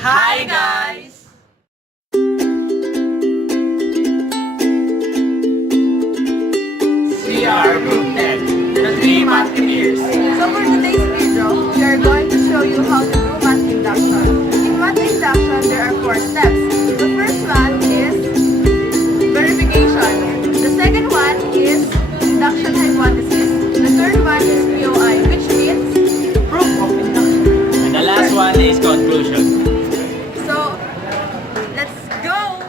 Hi guys! We are Group 10, the three Musketeers. So for today's video, we are going to show you how to do math induction. In math induction, there are 4 steps. The first one is verification. The second one is induction hypothesis. The third one is POI, which means Proof of induction. And the last one is conclusion. so. Let's go.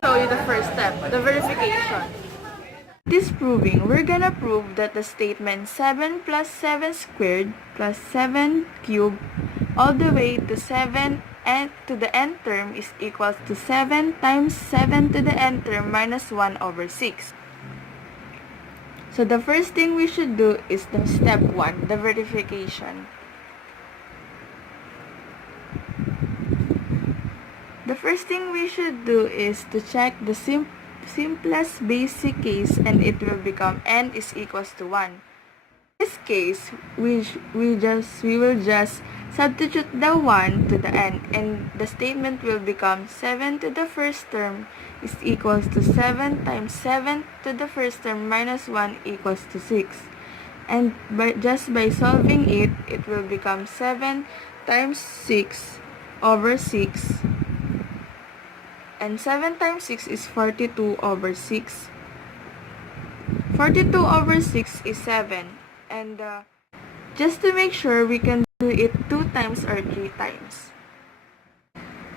Show you the first step, the verification. This proving, we're gonna prove that the statement 7 plus 7 squared plus 7 cubed all the way to 7 and to the n term is equals to 7 times 7 to the n term minus 1 over 6. So the first thing we should do is the step 1, the verification. The first thing we should do is to check the simplest basic case, and it will become n is equals to 1. In this case, we will just substitute the 1 to the n, and the statement will become 7 to the first term is equals to 7 times 7 to the first term minus 1 equals to 6. And just by solving it, it will become 7 times 6 over 6. And 7 times 6 is 42 over 6. 42 over 6 is 7. And just to make sure, we can do it 2 times or 3 times.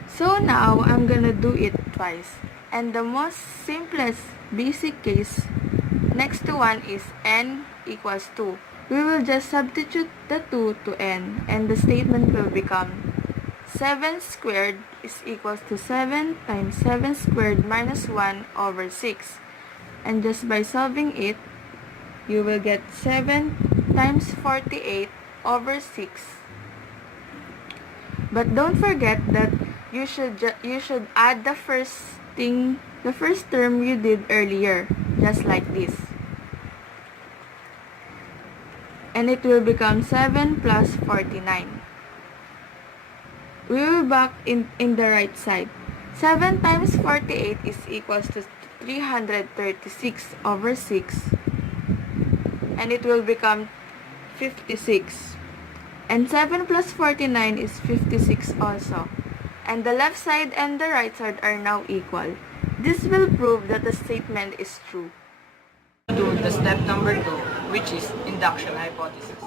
So now, I'm gonna do it twice. And the most simplest basic case next to 1 is n equals 2. We will just substitute the 2 to n, and the statement will become 7 squared is equals to 7 times 7 squared minus 1 over 6. And just by solving it, you will get 7 times 48 over 6. But don't forget that you should add the first term you did earlier, just like this. And it will become 7 plus 49. We will back in the right side. 7 times 48 is equals to 336 over 6. And it will become 56. And 7 plus 49 is 56 also. And the left side and the right side are now equal. This will prove that the statement is true. To the step number 2, which is induction hypothesis.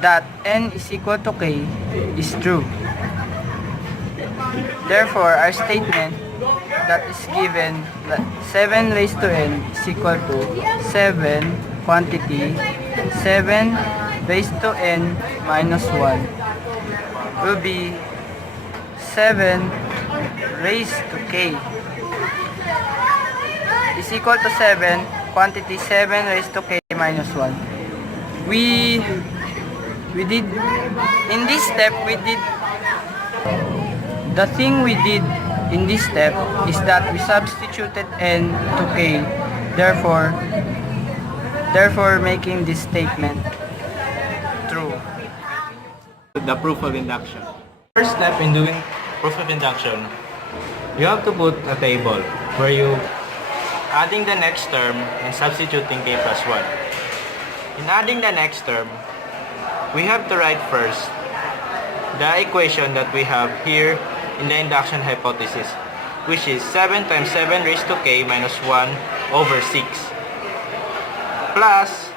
That n is equal to k is true. Therefore, our statement that is given that 7 raised to n is equal to 7 quantity 7 raised to n minus 1 will be 7 raised to k is equal to 7 quantity 7 raised to k minus 1. We did in this step the thing we did in this step is that we substituted n to k, therefore making this statement true. The proof of induction. First step in doing proof of induction, you have to put a table where you adding the next term and substituting k plus 1. In adding the next term, we have to write first the equation that we have here in the induction hypothesis, which is 7 times 7 raised to k minus 1 over 6, plus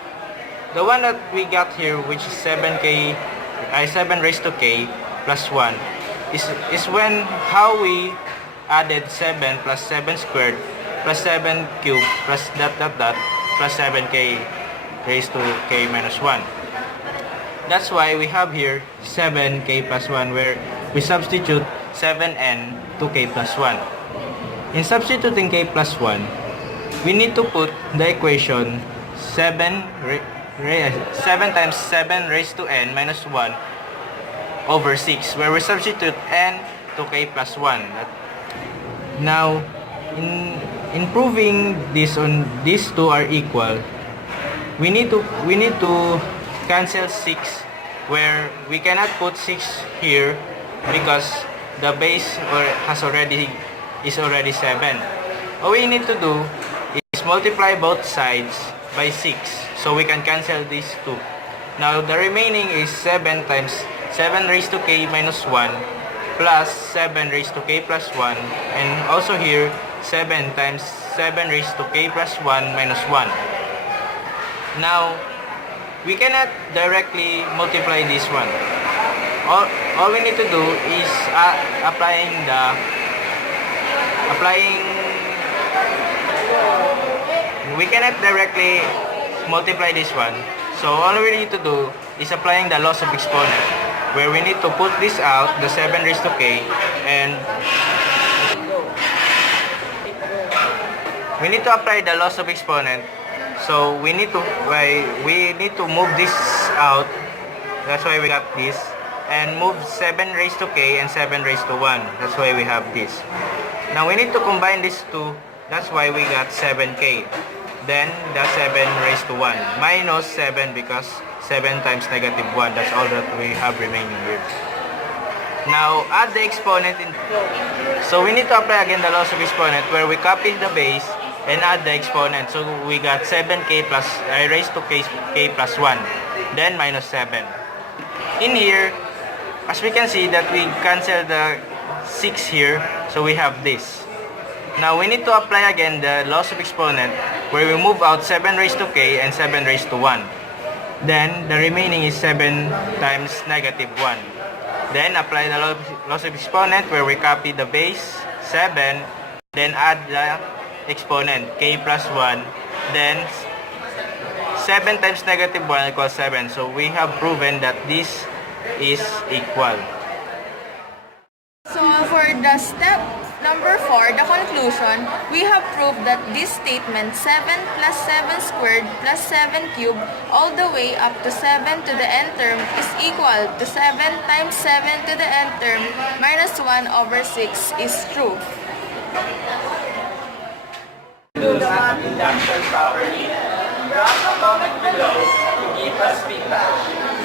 the one that we got here, which is 7 raised to k plus 1, is when how we added 7 plus 7 squared plus 7 cubed plus plus 7k raised to k minus 1. That's why we have here 7k plus 1, where we substitute 7n to k plus 1. In substituting k plus 1, we need to put the equation 7 times 7 raised to n minus 1 over 6, where we substitute n to k plus 1. Now, in proving these two are equal, we need to cancel 6 where we cannot put 6 here because the base is already 7. All we need to do is multiply both sides by 6, so we can cancel these 2. Now the remaining is 7 times 7 raised to k minus 1 plus 7 raised to k plus 1, and also here 7 times 7 raised to k plus 1 minus 1. Now we cannot directly multiply this one. All we need to do is we cannot directly multiply this one. So all we need to do is applying the loss of exponent, where we need to put this out, the 7 raised to k, and we need to apply the loss of exponent. So we need to move this out. That's why we got this, and move 7 raised to k and 7 raised to 1. That's why we have this. Now we need to combine these two. That's why we got 7k. Then the 7 raised to 1 minus 7, because 7 times negative 1. That's all that we have remaining here. Now add the exponent in. So we need to apply again the loss of exponent, where we copy the base and add the exponent. So we got 7k plus raised to k plus 1, then minus 7. In here, as we can see that we cancel the 6 here, so we have this. Now we need to apply again the loss of exponent, where we move out 7 raised to k and 7 raised to 1. Then the remaining is 7 times negative 1. Then apply the loss of exponent, where we copy the base 7, then add the exponent k plus 1, then 7 times negative 1 equals 7. So we have proven that this is equal. So for the step number 4, the conclusion, we have proved that this statement 7 plus 7 squared plus 7 cubed all the way up to 7 to the n term is equal to 7 times 7 to the n term minus 1 over 6 is true. Do the induction properly. Drop a comment below to give us feedback.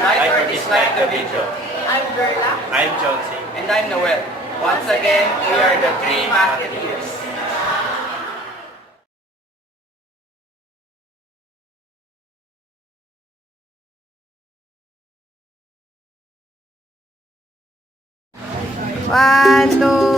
Like or dislike the video. I'm Gerla. I'm Jonesy. And I'm Noel. Once again, we are the 3 Musketeers. One, two,